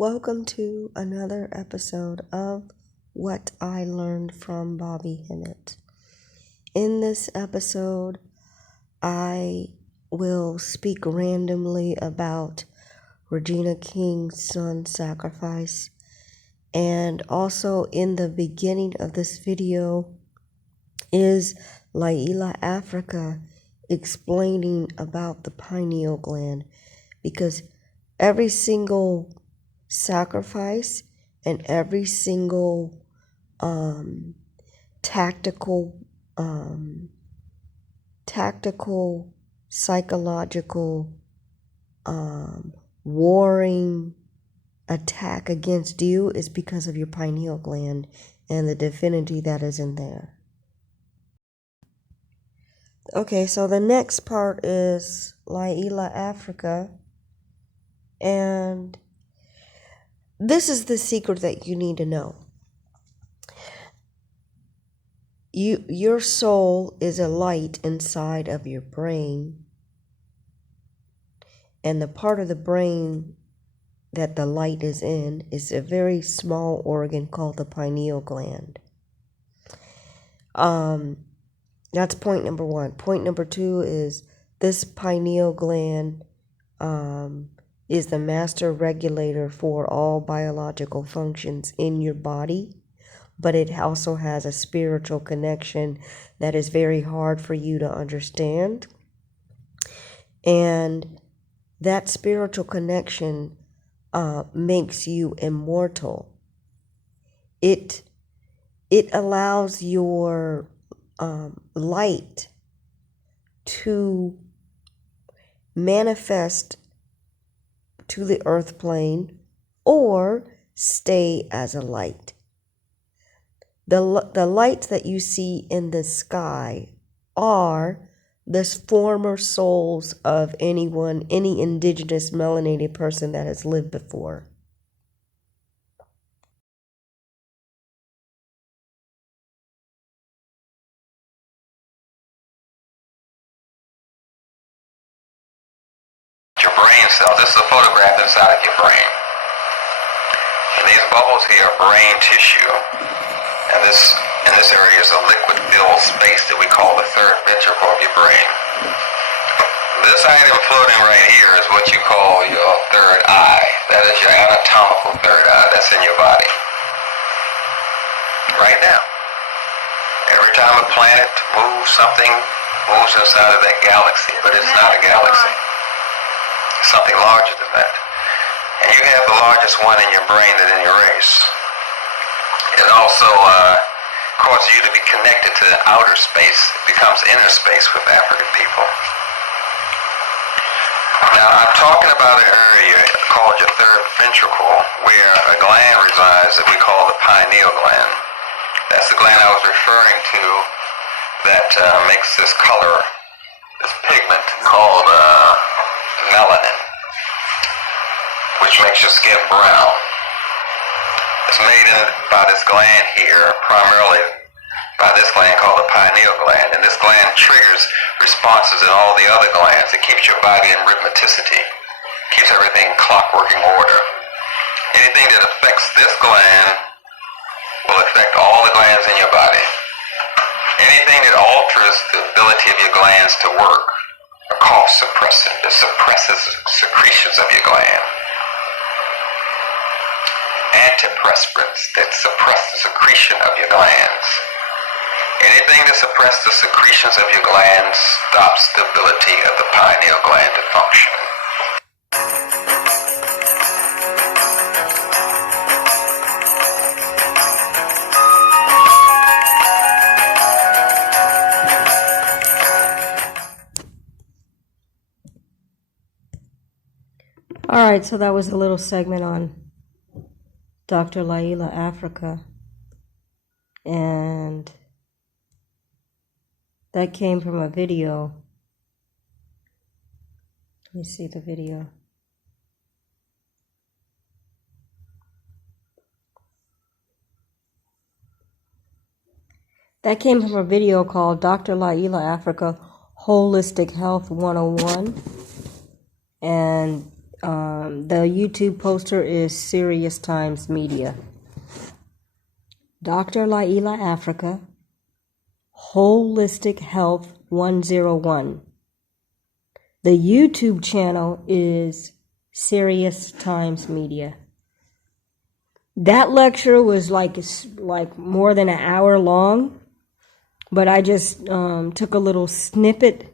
Welcome to another episode of What I Learned from Bobby Hemmit. In this episode, I will speak randomly about Regina King's son sacrifice, and also in the beginning of this video is Laila Africa explaining about the pineal gland, because every single sacrifice and every single tactical, psychological, warring attack against you is because of your pineal gland and the divinity that is in there. Okay, so the next part is Laila Africa, and this is the secret that you need to know. Your soul is a light inside of your brain, and the part of the brain that the light is in is a very small organ called the pineal gland. That's point number one. Point number two is this pineal gland is the master regulator for all biological functions in your body, but it also has a spiritual connection that is very hard for you to understand. And that spiritual connection makes you immortal. It allows your light to manifest to the earth plane or stay as a light. The lights that you see in the sky are the former souls of any indigenous melanated person that has lived before. Your brain cells. This is a photograph inside of your brain. And these bubbles here are brain tissue. And in this area is a liquid-filled space that we call the third ventricle of your brain. This item floating right here is what you call your third eye. That is your anatomical third eye that's in your body. Right now. Every time a planet moves, something moves inside of that galaxy, but it's not a galaxy. It's something larger than that. And you have the largest one in your brain than in your race. It also causes you to be connected to the outer space. It becomes inner space with African people. Now, I'm talking about an area called your third ventricle, where a gland resides that we call the pineal gland. That's the gland I was referring to that makes this color, this pigment called melanin, which makes your skin brown. It's made by this gland here, primarily by this gland called the pineal gland. And this gland triggers responses in all the other glands. It keeps your body in rhythmicity, keeps everything in clockworking order. Anything that affects this gland will affect all the glands in your body. Anything that alters the ability of your glands to work are called suppressant. It suppresses secretions of your gland. Antiperspirants that suppress the secretion of your glands. Anything that suppresses the secretions of your glands stops the ability of the pineal gland to function. All right, so that was a little segment on Dr. Laila Africa, and that came from a video. Let me see the video. That came from a video called Dr. Laila Africa Holistic Health 101, and The YouTube poster is Serious Times Media. Dr. Laila Africa, Holistic Health 101. The YouTube channel is Serious Times Media. That lecture was like more than an hour long, but I just took a little snippet,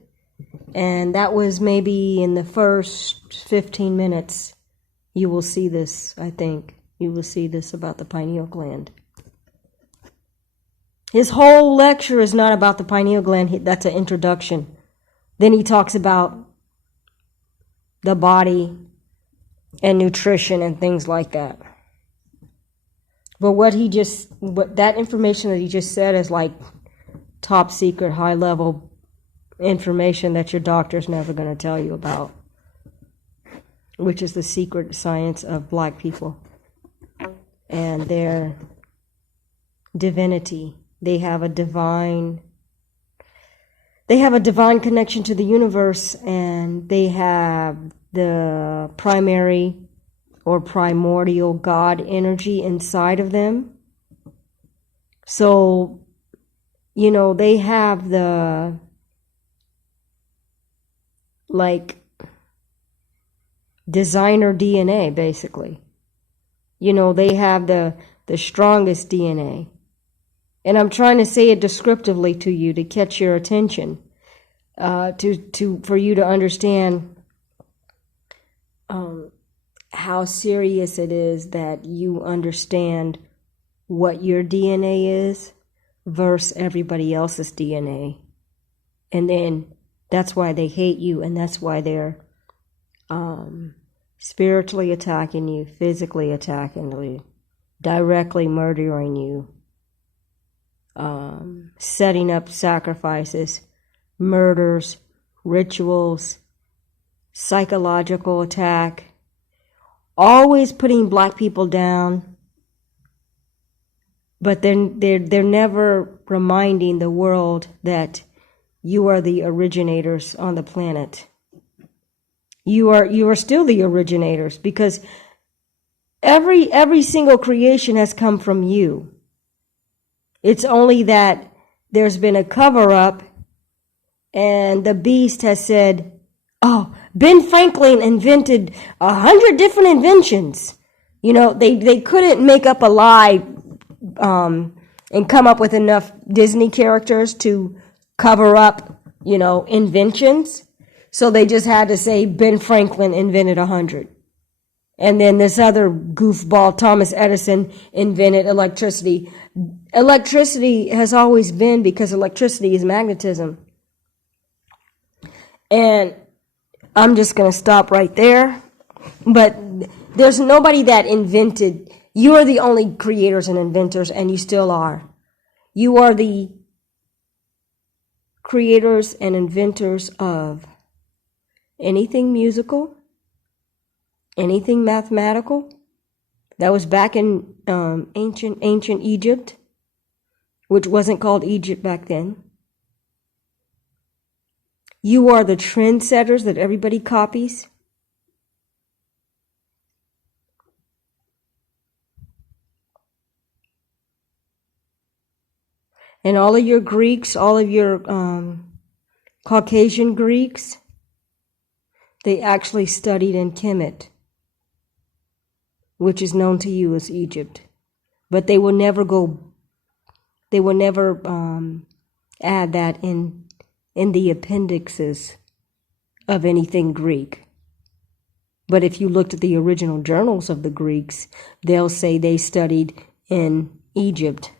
and that was maybe in the first 15 minutes. You will see this, I think. You will see this about the pineal gland. His whole lecture is not about the pineal gland. That's an introduction. Then he talks about the body and nutrition and things like that. But that information that he just said is like top secret, high level information that your doctor's never going to tell you about, which is the secret science of black people and their divinity. They have a divine connection to the universe, and they have the primary or primordial God energy inside of them. So, they have the designer DNA, basically. They have the strongest DNA. And I'm trying to say it descriptively to you to catch your attention, for you to understand how serious it is that you understand what your DNA is versus everybody else's DNA. And then that's why they hate you, and that's why they're spiritually attacking you, physically attacking you, directly murdering you, setting up sacrifices, murders, rituals, psychological attack, always putting black people down, but then they're never reminding the world that you are the originators on the planet. You are still the originators, because every single creation has come from you. It's only that there's been a cover-up, and the beast has said, "Oh, Ben Franklin invented 100 different inventions." They couldn't make up a lie and come up with enough Disney characters to cover up, inventions. So they just had to say Ben Franklin invented 100. And then this other goofball, Thomas Edison, invented electricity. Electricity has always been, because electricity is magnetism. And I'm just going to stop right there. But there's nobody that invented. You are the only creators and inventors, and you still are. You are the creators and inventors of anything musical, anything mathematical. That was back in ancient Egypt, which wasn't called Egypt back then. You are the trendsetters that everybody copies. And all of your Greeks, all of your Caucasian Greeks, they actually studied in Hemmit, which is known to you as Egypt. But they will never add that in the appendixes of anything Greek. But if you looked at the original journals of the Greeks, they'll say they studied in Egypt.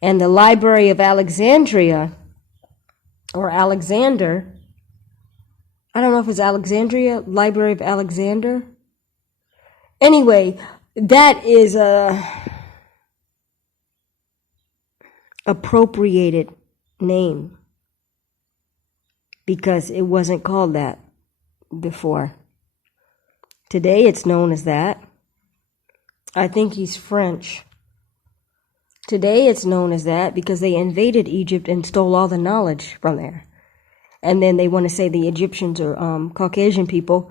And the Library of Alexandria, or Alexander, I don't know if it's Alexandria, Library of Alexander. Anyway, that is a appropriated name, because it wasn't called that before. Today it's known as that. I think he's French. Today it's known as that because they invaded Egypt and stole all the knowledge from there. And then they want to say the Egyptians are Caucasian people.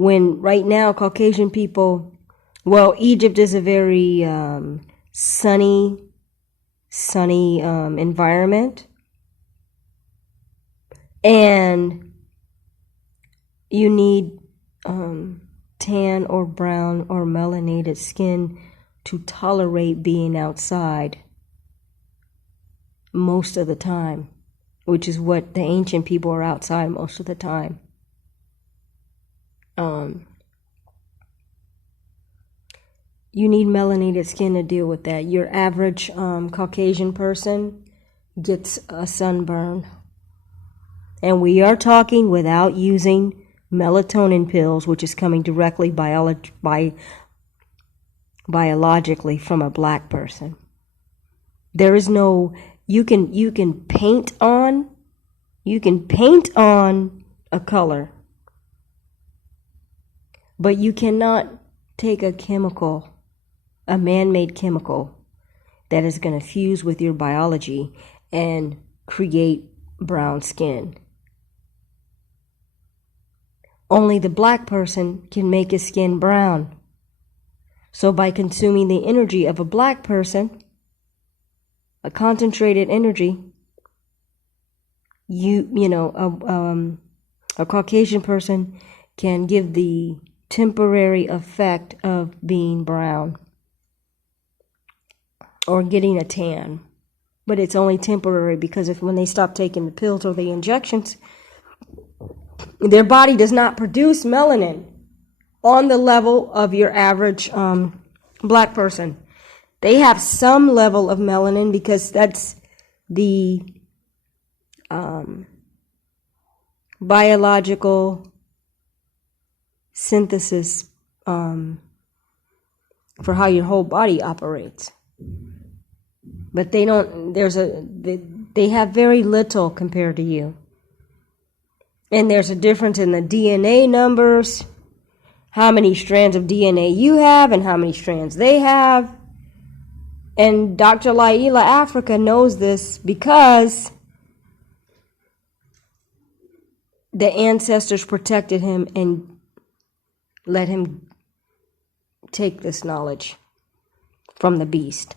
when right now Caucasian people, well, Egypt is a very sunny environment, and you need tan or brown or melanated skin to tolerate being outside most of the time, which is what the ancient people are outside most of the time. You need melanated skin to deal with that. Your average Caucasian person gets a sunburn. And we are talking without using melatonin pills, which is coming directly biologically from a black person. There is no, you can paint on a color, but you cannot take a chemical, a man-made chemical that is going to fuse with your biology and create brown skin. Only the black person can make his skin brown. So by consuming the energy of a black person, a concentrated energy, a Caucasian person can give the temporary effect of being brown or getting a tan. But it's only temporary, because when they stop taking the pills or the injections, their body does not produce melanin on the level of your average black person. They have some level of melanin because that's the biological synthesis for how your whole body operates. But they don't, they have very little compared to you. And there's a difference in the DNA numbers, how many strands of DNA you have and how many strands they have. And Dr. Laila Africa knows this because the ancestors protected him and let him take this knowledge from the beast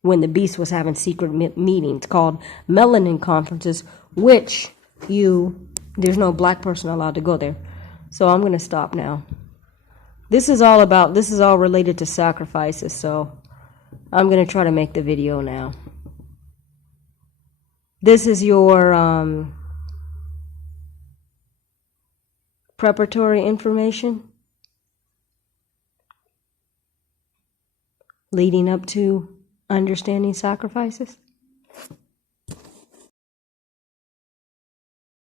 when the beast was having secret meetings called melanin conferences, which there's no black person allowed to go there. So I'm going to stop now. This is all related to sacrifices, so I'm going to try to make the video now. This is your preparatory information leading up to understanding sacrifices.